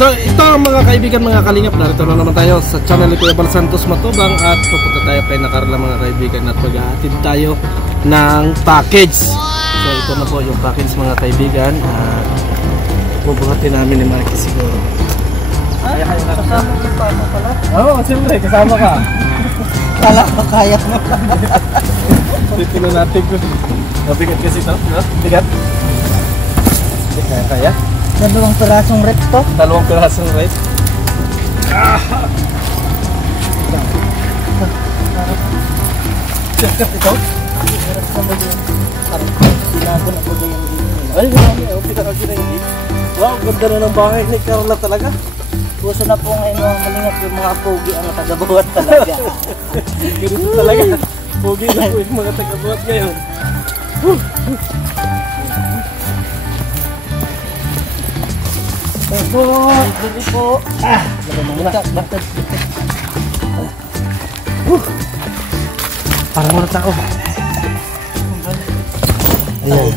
So ito mga kaibigan, mga kalingap, narito na naman tayo sa channel ni Kuya Bal Santos Matubang at pupunta tayo kay Nakarla mga kaibigan at maghahatid tayo ng package. So ito na po yung package mga kaibigan at bubuhatin namin ni Marky siguro. Ay, kasama ka pa ano pala? Oo, siyempre kasama ka. Kala ko kaya mo. Dito na natin ko. Mabigat kasi ito, no? Bigat? Hindi kaya. Dalawang pirasong rep to? Dalawang pirasong rep? Sikat ito? Hirap na ba yun? Pinago na po dyan yung dito. Ay, marami. Pinakagi na yung dito. Wow, ganda na ng bahay ni Carla talaga. Puso na po ngayon mga malingap yung mga pogi ang tagabuhat talaga. Ganito talaga. Pogi na po yung mga tagabuhat ngayon. Opo, hindi po. Bakit? Parang muna ako. Ayan.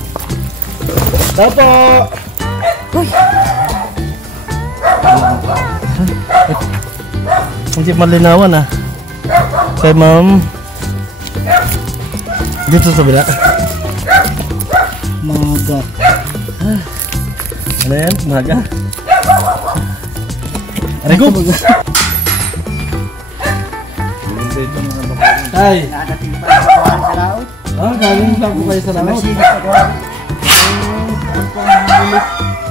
Tapo! Uy! Hindi malinawan ah. Kay ma'am. Dito sa bila. Maga. Ano yan? Maga? Arigo! Ay! Nadating pa sa laot. Ah, galing lang po kayo sa laot.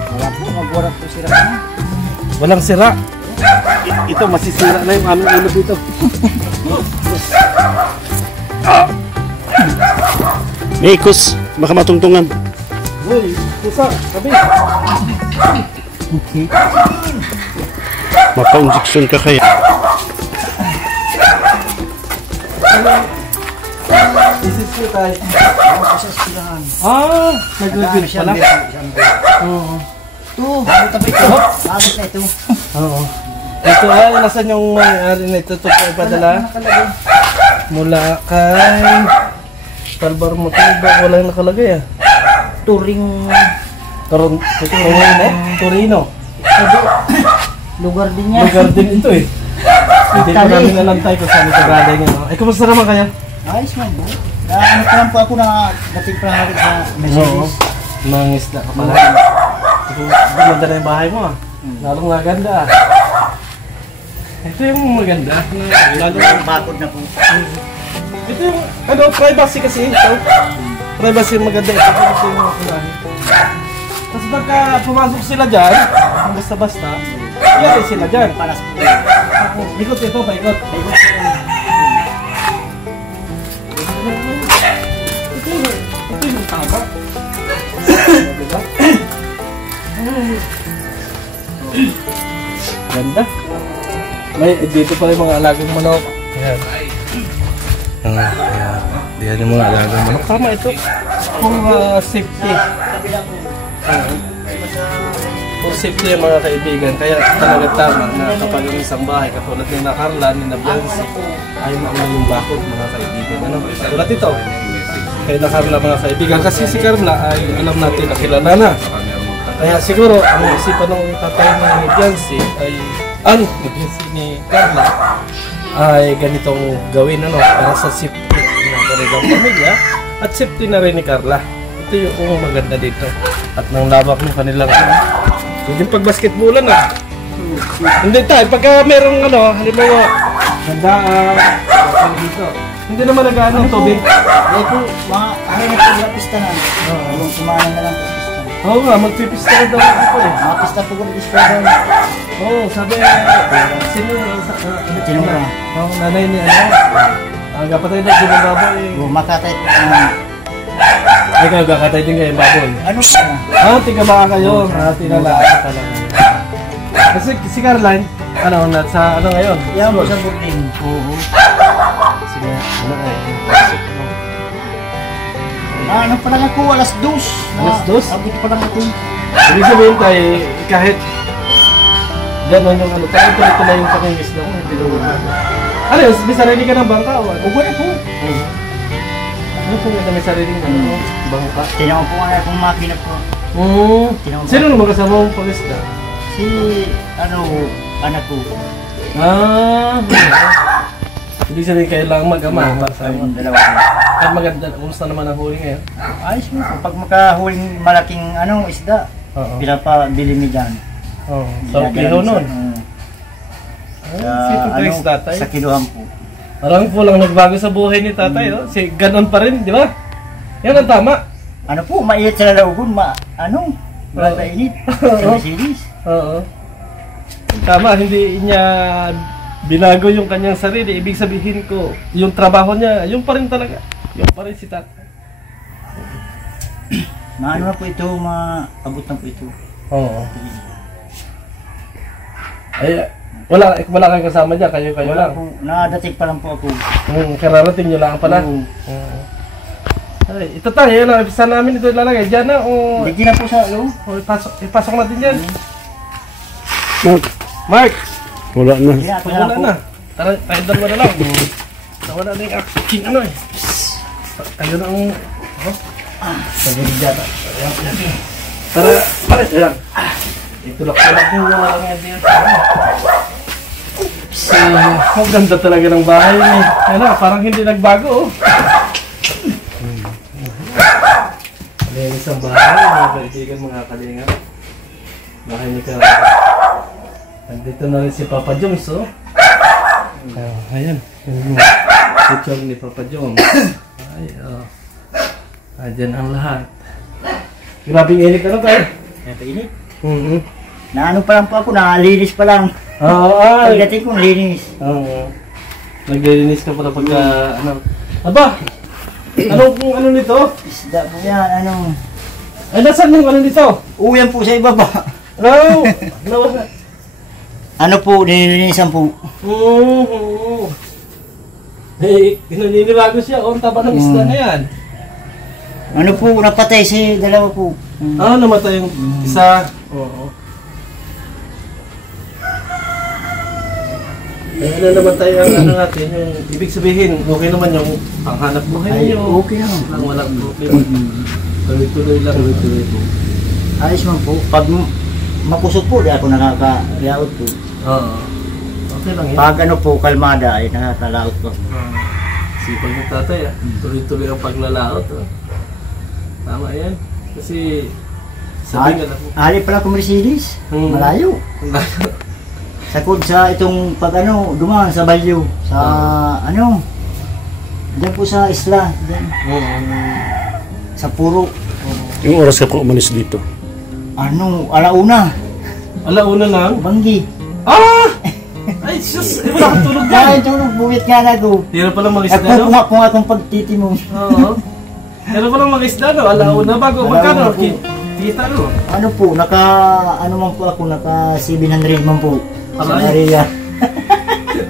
Wala po, magwarat po sira na. Walang sira. Ito, masisira na yung aming ulo dito. May ikos, baka matungtungan. Uy, pusa, sabi. Okay. Maka-injection ka kaya. Isis ko tayo. Ah, nag-review pala. Oo. Ito, tabi ko. Bakit na ito? Oo. Ito ay, nasan yung may-ari na ito? Ito po ipadala. Mula kay Talbar Motiba. Wala yung nakalagay ah. Torino. Lugar din yan. Lugar din ito eh. Hindi ko namin nalantay kung saan ito galing. Eh, kumusta naman kaya? Ayos man po. Ano pa lang po ako na dating pa natin sa Mercedes. Mangisda ka pala. Gumanda na yung bahay mo ah. Lalong maganda ah. Ito yung maganda. Lalong yung bakod na po. Ito yung, ano, privacy kasi ito. Privacy yung maganda. Ito yung mga tapos pagka pumasok sila dyan, basta-basta, yari sila dyan. Ikot ito, paikot. Ito yung tama. Ganda. May, dito pala yung mga alagang manok. Ayan. Ayan. Ayan yung mga alagang manok. Tama ito. Kung safety. Kung safety yung mga kaibigan, kaya talaga tama na kapag yung isang bahay, katulad ni Nakarla, ni Nabiansi, ay mauna yung bakod mga kaibigan. Ano? Tulad ito, kay Nakarla mga kaibigan, kasi si Carla ay alam natin na kilala na. Kaya siguro, ang isipan ng tatay ni Nabiansi ay, ang Nabiansi ni Carla, ay ganitong gawin ano, para sa safety ng kanilang pamilya at safety na rin ni Carla. Ito yung maganda dito. At nang labak ng kanilang hindi pag-basketballan ah. Hindi tayo, pagka merong ano, halimbawa, gandaan, dito. Hindi naman nag-ano tubig. Dahil po, mga ano na po yung pista na. Yung sumana na lang po pista. Oo nga, magpipista na daw ako eh. Mga pista po kung pista doon. Oo, sabi, sino ba? Yung nanay ni ano, ang kapatay na ginagawa eh. Makatay po. Ay, kayo kakatay din kayo baboy. Ano siya? Ah, tiga ba kayo? Ah, tinalaan ka lang. Kasi si Caroline, ano, sa ano ngayon? Yan po sa boarding. Oo. Sige, ano kayo? Ano pa lang ako, alas 2. Alas 2? Abot pa lang ako. Ibig sabihin tayo, kahit gano'n yung ano, kahit ito na yung pakingis na ko, hindi naman. Ano yun, may sarili ka ng bangka o ano? Wala po. Ano po yung may sariling bangka? Tinawag po nga akong makina po. Sino naman kasama mong pag-isda? Si, anak ko. Hindi sabihin kailangan mag-ama. Yung dalawa ko. At maganda, kumusta naman ang huli ngayon? Ayos mo po. Pag makahuling malaking isda, Oo. pinapabili mi dyan. Oo. So, kilo nun. Si Pagkais tatay. Sa kiluhan po. Parang po lang nagbago sa buhay ni tatay. Oh. Si ganon pa rin, di ba? Yan ang tama. Ano po, mainit sa lalaugon, wala na init. Sa Mercedes. Oo. Tama, hindi niya binago yung kanyang sarili. Ibig sabihin ko, yung trabaho niya, yung pa rin talaga. Yung pa rin si tatay. Maano na po ito, maabot na po ito. Oo. Ay, wala kayong kasama niya, kayo lang. Po, nadating pa lang po ako. Kararating niyo lang pala. Oo. Ay, ito tayo, yun ang saan namin ito ilalagay. Diyan na, o... Hindi na po sa loob. O, ipasok natin dyan. Mark, Mark! wala na. Wala na. Tara, tayo dalawa na lang. Nawala na yung aking ano eh. Kayo na ang... Pagod data. Tara, ayan. Itulak-tulak yung wala lang yan dito. Ang ganda talaga ng bahay niya. Ano, parang hindi nagbago oh. Linis ang bahay, mga kaibigan, mga kalinga. Bahay ni Karara. Nandito na rin si Papa Joms, oh. Ayan. Yung picture ni Papa Joms. Ay, oh. Ayan ang lahat. Grabing init na lang tayo. Napainit. Mm-hmm. Pa lang po ako, nakalinis pa lang. Oo, ay. Pagdating kong linis. Oo. Naglilinis ka pala pagka, Aba! Ano nito? Isda po yan, Ay, nasaan yung nito? Uyan po sa ibaba. No! Nililinisan po. Oo. Eh, naninibago siya. Ang taba ng isda na yan. Napatay si dalawa po. Namatay yung isa. Oo. Ano naman tayo ang natin, yung ibig sabihin, okay naman yung panghanap buhay Ay, niyo. okay lang. Walang problema. Tuloy-tuloy lang. Tuloy-tuloy po. Ayos man po. Pag makusog po, di ako nakaka-layout po. Oo. Okay lang yan. Pag kalmada ay nakaka-layout po. Sipag ng tatay Tuloy-tuloy ang paglalaot Tama yan. Kasi sabi nga lang. Ali pala kung Mercedes. Malayo. Sakod sa itong dumaan sa Balyo. Sa diyan po sa isla. Diyan. Sa Puro. Yung oras ka po umalis dito. Alauna. Alauna lang? Banggi. Ay, sus! Wala kang tulog Kaya yan! tulog, buwit nga na ko. Hirap palang mag-isda, At no? po nga akong pagtiti mo. Oo. Hirap palang mag-isda, no? Alauna bago. Magkano? Kita, no? Man po ako, naka 700 man po. Sa Aray. area.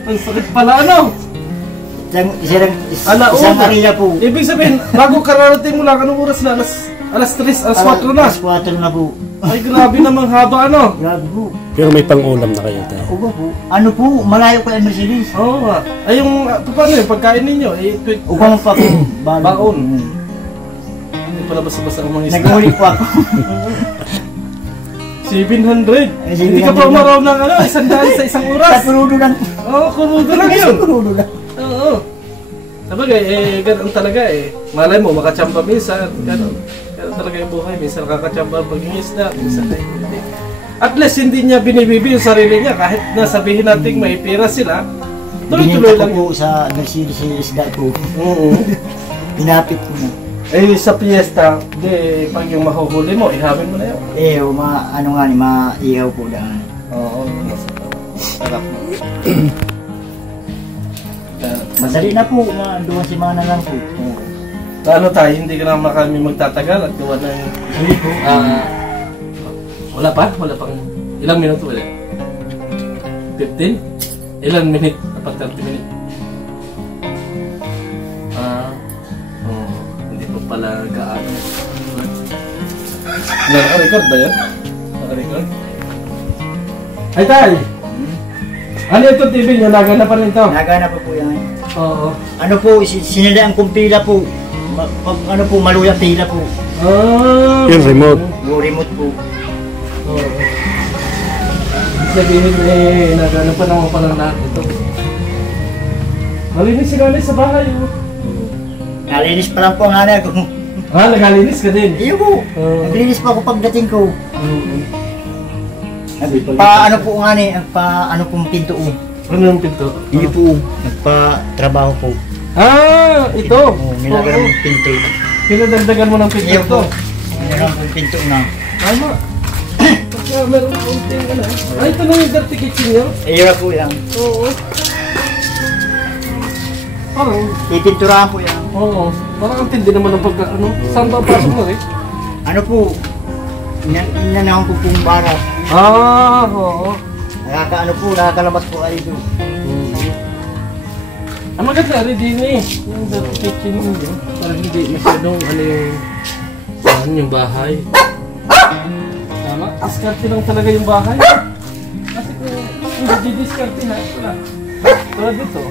Ang sakit pala, ano? Isang area po. Ibig sabihin, bago kararating mo lang, anong oras na? Alas 3, alas 4 na. Alas 4 na po. Ay, grabe namang haba, ano? Grabe po. Pero may pang-ulam na kayo tayo. Uba po. Malayo ko yung Mercedes. Oo nga. Ay, paano yung pagkain ninyo? Uba mo pa po. Baon. Hindi pala basta-basta ang mga isda. Nag-uli po ako. 700. Hindi ka pa umaraw ng 100 sa isang oras. Kurudo lang. Oo, kurudo lang yun. Kurudo lang. Oo. Sabagay, ganun talaga eh. Malay mo, makachamba minsan. Ganun talaga yung buhay. Minsan nakakachamba pag yung isda, minsan hindi. At least hindi niya binibibi yung sarili niya. Kahit nasabihin natin may pera sila, tuloy-tuloy lang po sa Mercedes isda ko. Oo. Pinapit ko na. Eh, sa piyesta, pag yung mahuhuli mo, ihamin mo na yun. Maihaw po daan. Oo, sarap mo. Madali na po, 2 semana lang po. Ano tayo, hindi ka naman kami magtatagal at gawa ng... Hindi po. Wala pang... Ilang minuto wala? 15? Ilang minute? Dapat 30 minute? Hindi pa pala gaano. Naka-record ba yan? Naka-record? Ay tay! Ano ito TV nyo? Nagana pa rin ito? Nagana pa po yan. Oo. Sinilian kong pila po. Maluyang pila po. Yung remote. Yung remote po. Oo. sabihin nagano pa naman pala lahat ito. Malinis si Nanay sa bahay. Oh. Nalinis pa lang po ang nanay ko. Ah, nagalinis ka din? Iyo po. Naglinis pa ako pagdating ko. Mm-hmm. Paano po nga ni, paano pong pinto o? Ano yung pinto? Iyo po, nagpa-trabaho po. Ah, ito! Nilagyan ng pinto. Pinadagdagan mo ng pinto Iyo ito? po. Nilagyan ng pinto na. Tama. Pagka meron konting ano. Ah, ito na yung dirty kitchen niyo? Iyo na po yan. Oo. Parang, Pipinturahan po yan. oo. Parang ang tindi naman ng pagka, ano? Saan ba pasok mo rin? Ano po, inanahan po pong barat. Ah, oo. Nakakaano po, nakakalabas po ay doon. Ang maganda rin din eh. Yung dirty kitchen niyo. Parang hindi masyadong ano yung bahay. Tama? Diskarte lang talaga yung bahay. Kasi kung hindi diskarte ha, wala. Tulad dito.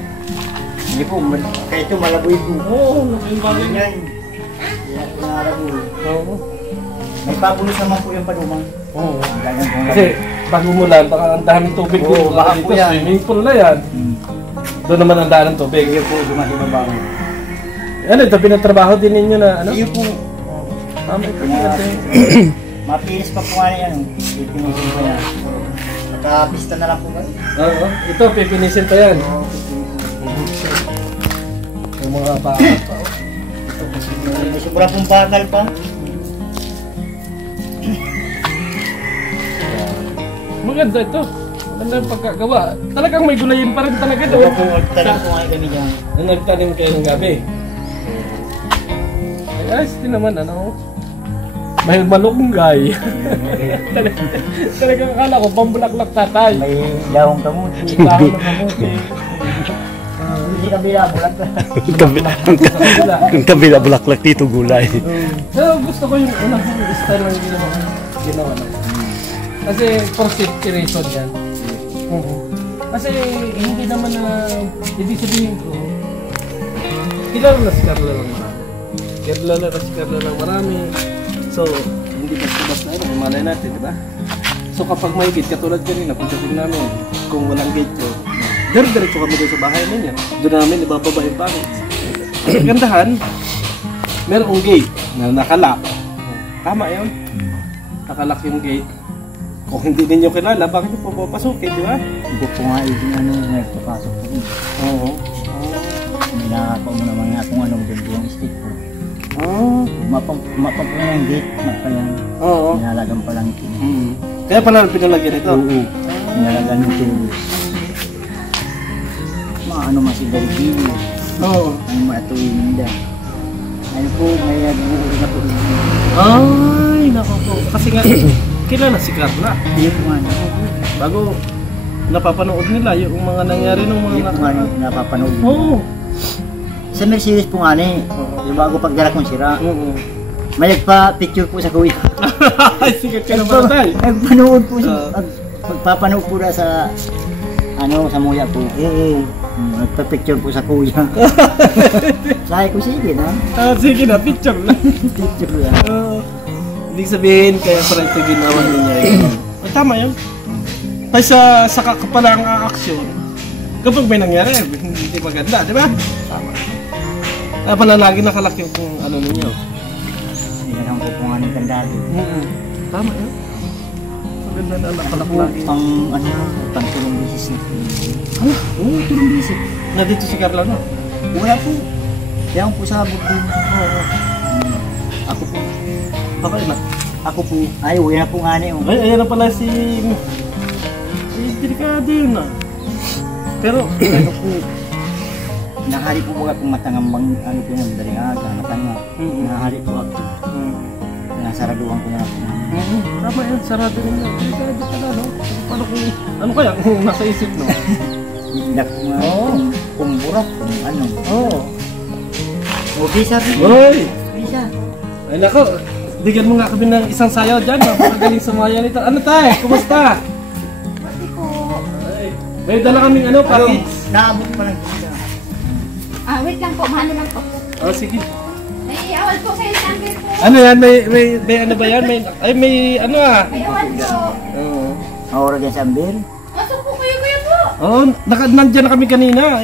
Hindi po, kaya ito malaboy po. Oo, yung bagay niya. Yan. Yan po nalaboy. Oo. May pabulos naman po yung padumang. Oo. Ganyan po. Kasi bago mo lang, baka ang daming tubig Oo, dito. baka Dito, po yan. swimming pool na yan. Doon naman ang daan ng tubig. Iyo po, dumatibang bago. Ano, ito pinatrabaho din ninyo na ano? Iyo po, Tama, ito maganda. mapilis pa po nga na yan. Pipinisin ko yan. Nakapista na lang po ba? Oo, ito pipinisin pa yan. Yung mga bakit pa. Oh. May sobra pong bakal pa. Maganda ito. Maganda yung pagkagawa. Talagang may gulayin pa rin talaga Ito doon. po, talim po nga kami dyan. Nung nagtanim kayo ng gabi. Ay, ayos din naman, ano. May malunggay. Talagang akala ko, pambulaklak tatay. May dahong kamuti. Dahon ng kamuti. Hindi kabila, bulat na. Ang kabila bulaklak dito gulay. So, gusto ko yung unang style ng ginawa na. Kasi for safety reason yan. Kasi hindi naman na, hindi sabihin ko, kilala na si Carla ng marami. Kilala na si Carla ng marami. So, hindi basta-basta na yun, malay natin, di ba? So kapag may gate, katulad kanina, pagdating namin, kung walang gate ko, diretso kami doon sa bahay ninyo. Doon namin ibababa yung bakit. Ang gandahan, merong gate na nakalak. Tama yun. Nakalak yung gate. Kung hindi ninyo kilala, bakit nyo papapasukin, di ba? Ito po nga yung ano, nagpapasok po. Oo. May nakakaw mo naman nga kung ano doon yung stick po. Oh. Mapang po na yung gate, mapayang Oo. nilalagan pa lang ito. Kaya pala pinalagyan ito. Oo. Nilalagan ng tulos. Mga ano masigay dito. Oo. Ano matuwin nila. Ano po, may nag-uuli na po. Ay, nako po. Kasi nga, kilala si Carla. Hindi po nga na. Bago napapanood nila yung mga nangyari ng mga Hindi po nga napapanood. Oo. Sa Mercedes po nga ni, yung bago pagdala kong sira, Oo. may nagpa-picture po sa kuya. Ay, sige ka naman tayo. Nagpanood po siya. Magpapanood po na sa ano, sa muya po. Nagpa-picture po sa kuya. Sabi ko, sige na. Sige na, picture lang. Picture lang. Ibig sabihin, kaya pala ito ginawa niya yun. Tama yun. Ay sa kakapalang aksyon, kapag may nangyari, hindi maganda, di ba? Tama. Kaya pala lagi nakalaki yung ano ninyo. Nilalang ko po nga ng kandado. Tama yun. Maganda na nakalak Po, lagi. pang ano, pang tulong bisis na. Ano? Oo, tulong bisit. Na dito si Carla, no? Wala po. Yan po sa bugdong. Ako po. Bakit na? Ako po. Ay, uwi na po nga niyo. Ay, ayan na pala si Delikado yun na. Pero, Ano po. Nahari po mga kung matangambang ano po yung daling aga, matanga. Nahari po ako. Nasaraduhan ko na po. Tama yan, sarado nila. Delikado pala, no? Paano kung, ano kaya kung nasa isip, no? Idak po nga. Oo. Kung burak, kung ano. Oo. O, bisa po. Hoy! Bisa. Ay, nako. Bigyan mo nga kami ng isang sayaw dyan. Napakagaling sumaya nito. Ano tayo? Kumusta? Pati po. Ay, may dala kaming ano, package. Naabot pa lang bisa. Wait lang po, mahalo lang po. Oh, sige. May awal po kayo sa number po. Ano yan? May ano ba yan? May ano ah? May awal po. Oo. Maura dyan sa Amber. Masok po kayo kuya po. Oh, nandyan na kami kanina.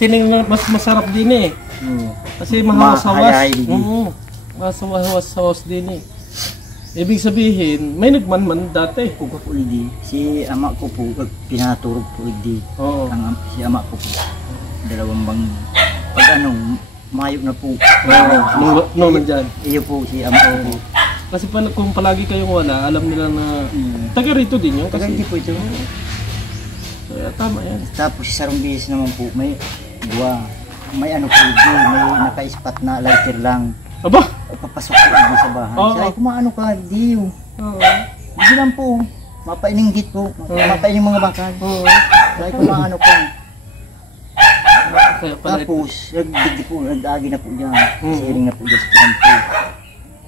Tinignan mas masarap din eh. Kasi mahawas-hawas. Mahayahay din. Oo. Mahawas-hawas din eh. Ibig sabihin, may nagmanman dati. Kuka po lidi. Si ama ko po, pinaturog po lidi. Oo. Si ama ko po. Dalawang bang, pag ano, mayo na po. No, nandyan. Iyo po, si ama ko po. Kasi kung palagi kayong wala, alam nila na taga rito din yun. Kasi Kasi hindi po ito. kaya tama yan. Tapos si Sarong Bihis naman po, may buwa. May ano po lidi, may naka-spot na lighter lang. Aba! Papasok po lidi sa bahay. Oo. Sabi ko, maano ka, di yun. Oo. Hindi lang po. Mapaininggit po. Mapaining mga bakal. Oo. Sabi ko, maano ka. Kaya pala Tapos, nagdigdi po, nag-agi na po dyan. Siring na po dyan sa pinampo.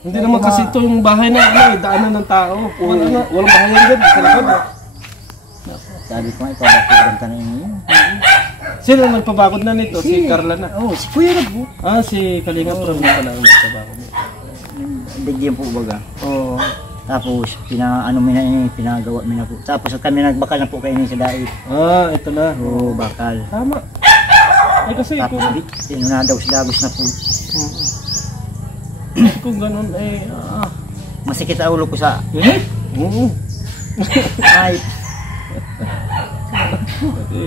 hindi naman kasi ito yung bahay na daanan ng tao. Walang bahayan din. Sa likod. Sabi ko, ikaw ba po ganta na yun? Sino nagpabakod na nito? Si Carla na. Oo, si Kuya na po. Si Kalinga Prab na pala ang nagpabakod nito. Digdiyan po baga. Oo. Tapos, pinagawa mo na po. Tapos, kami nagbakal na po kayo sa daig. Ito na. Oo, bakal. Tama. Kasi Tapos, na daw si Dagos na po. kung ganun Masikit ang ulo ko sa... Oo. Ay,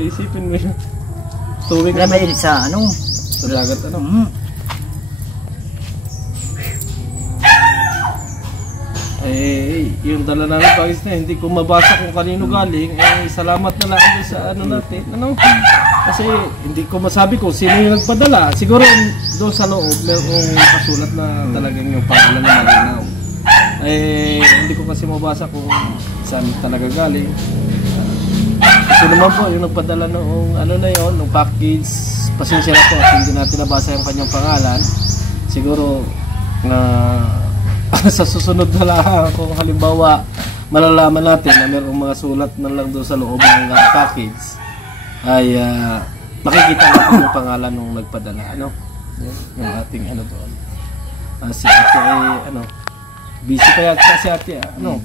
Isipin mo yun. Tuwing kaya may init sa ano. sa dagat ano. Yung dala namin pagis na hindi ko mabasa kung kanino galing. Salamat na lang doon sa ano natin. Kasi hindi ko masabi kung sino yung nagpadala. Siguro doon sa loob merong nakasulat na talagang yung pangalan na malinaw. Hindi ko kasi mabasa kung saan talaga galing. Kasi naman po yung nagpadala noong ano na yon, ng package. Pasensya na po at hindi natin nabasa yung kanyang pangalan. Siguro na sa susunod na lang kung halimbawa malalaman natin na mayroong mga sulat na lang doon sa loob ng package ay makikita natin yung pangalan ng nagpadala, ano? Yung ating ano doon. Si ate ay ano, busy kaya si ate, ano?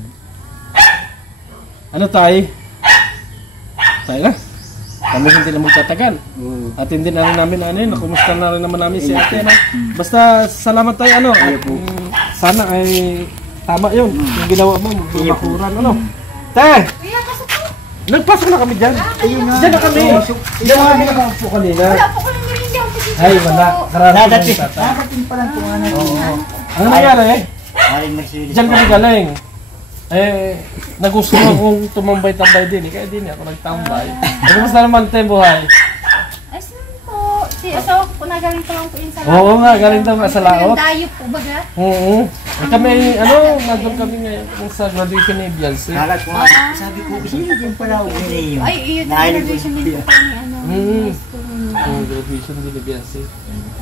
Ano tayo? Tayo na? Kami hindi na magtatagal. At hindi na rin namin ano yun, nakumusta na rin naman namin si ate, ano? Basta salamat tayo, ano? At, sana ay tama yun, yung ginawa mo, magbabakuran, ano? Te! Kuya, pasok po. Nagpasok na kami dyan. Ayun na. Diyan na kami. Diyan na kami nakaupo kanina. Wala po ko lang rin yung posisyon Ay, wala. Karami Dadating. kami tatay. Dadating pa lang po ano. Ano nangyari? Maring Mercedes. Diyan kami galing. Nagusto akong tumambay-tambay din. Kaya din ako nagtambay. Kamusta naman tayo buhay? Ay, saan po? Si asawa ko po nagaling pa lang po yun sa Oo nga, galing daw sa laot. Yung dayo po baga. Oo. Kami, nandun kami ngayon sa graduation ni Bialsi. Kalat ko nga. Sabi ko, sino din pala ako yun? Ay, yun yung graduation din po ni ano. Graduation din ni Bialsi.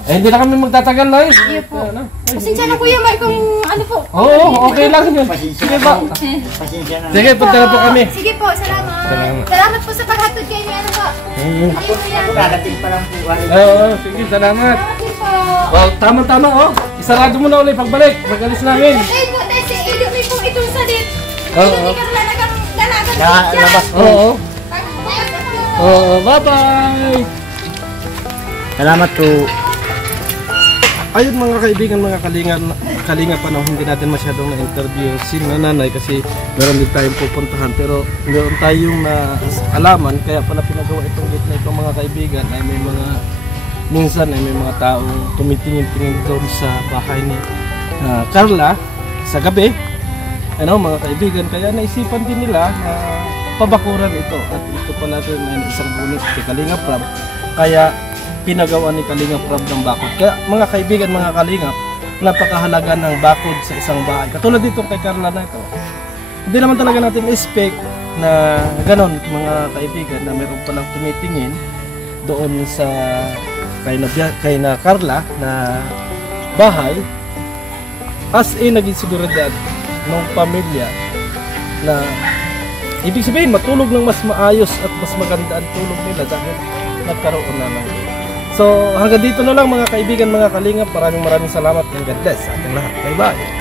Hindi na kami magtatagal na eh. Iya po. Pasensya na kuya, may kung ano po. Oo, okay lang yun. Sige po. Pasensya na. Sige, punta na po kami. Sige po, salamat. Salamat po sa paghatod kayo ni ano po. Ayun kuya. Dadating pa lang po. Oo, sige, salamat. Salamat po. Oh, tama-tama oh. Isarado mo na ulit pagbalik. Mag-alis namin. Ay po, dahil si Ilyo may pong itong salit. Oo. Hindi ka nalagang dalagan Labas po. Oo. Oo, bye-bye. Salamat po. Ayun mga kaibigan, mga kalinga pa na hindi natin masyadong na-interview si nanay kasi meron din tayong pupuntahan pero meron tayong alaman kaya pala pinagawa itong gate na itong mga kaibigan ay may mga minsan ay may mga taong tumitingin-tingin doon sa bahay ni Carla sa gabi, ano mga kaibigan, kaya naisipan din nila na pabakuran ito at ito pala rin ay isang bunot kay Kalinga Prab kaya pinagawa ni Kalinga Prab ng bakod. Kaya mga kaibigan, mga kalingap, napakahalaga ng bakod sa isang bahay. Katulad dito kay Carla na ito. Hindi naman talaga natin expect na ganon mga kaibigan na meron palang tumitingin doon sa kay na Carla na bahay as naging seguridad ng pamilya na ibig sabihin matulog ng mas maayos at mas maganda ang tulog nila dahil nagkaroon na ng So hanggang dito na lang mga kaibigan, mga kalingap. Maraming salamat and God bless sa ating lahat. Bye bye.